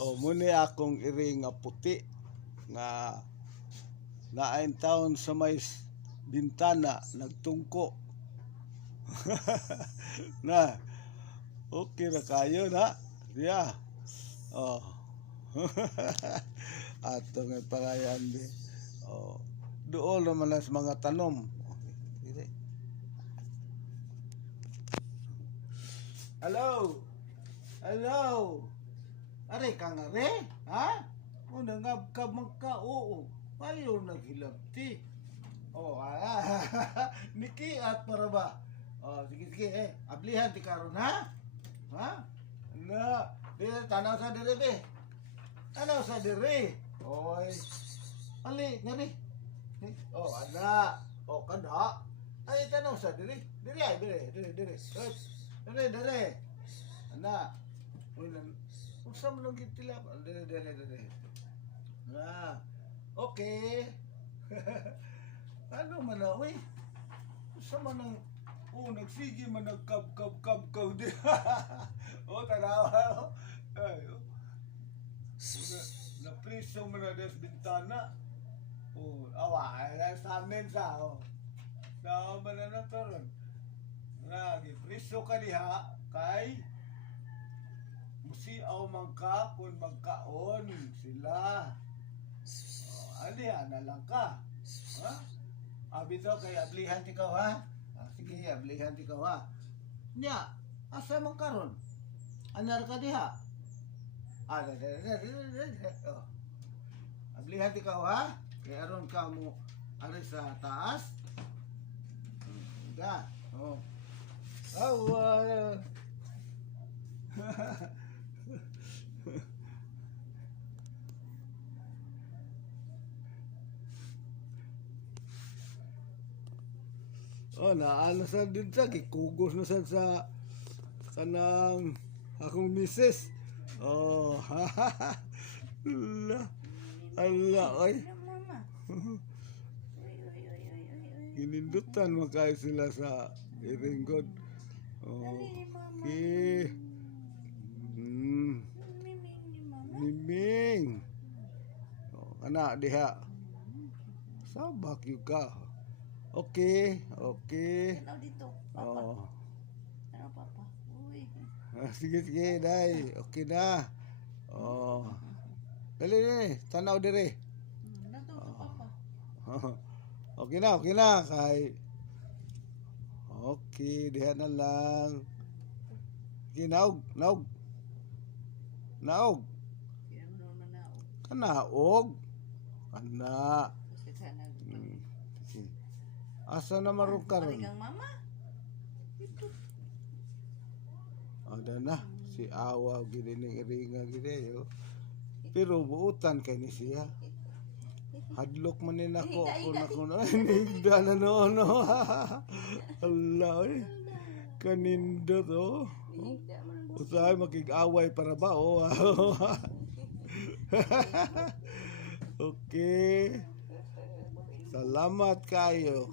O muni akong iri nga puti nga naain taon sa may bintana nagtungko. Na okay ra kayo na siya. Oh. Ato nga pangayan di. Oh. Doon naman sa mga tanom. Okay. Hello. Hello. Are ka nga re? Ha? O nangabkab magka, oo. Payo naghilabti. Oh, Niki at para ba? Oh, sige, ablihan ti karon ha? Ha? Na, tanaw sa dire be. Tanaw sa dire. Oy. Ali, ngani. Oh, ana. Oh, kada. Ay tanaw sa dire. Dire ay dire. Dire. Ana. Uy, usam lang gitilap. Dire. Ah. Okay. Ano man na, uy? Sa man ang nagsige man nagkab di. Tanawa. Ay, na-preso man na des bintana. Ay, sa amin sa, Sa man na karon. Preso ka diha, kay musiaw man ka kung magkaon sila. Na lang ka. Ha? Abito kay ablihan ti kaw ha? Sige, ablihan ti kaw ha. Nya, asa man karon? Anar ka diha? Ablihan ti kaw ha? Kay aron ka mo ari sa taas. Da. Oh. Naano sa din sa gikugos na sa kanang akong misis. Allah, oy. Ginindutan makay sila sa iringgod. Okay. Miming. Anak diha. Sabak juga. Okay. Ano dito? Papa. Ano, Papa? Uy. Sige, day. Okay na. Dali. Tanaw dire. Nato, Papa. Okay na. Okay, diha na lang. Okay, naog. Kanaog. Kana. Asa na maron karon? Marigang mama. Ito. Ada na si Awa gid ning iringa gid yo. Pero buutan kay ni siya. Hadlok man ni nako ako na nigda na no. Allah oy. Kanindot oh. Usahay makig-away para ba Okay. Salamat kayo.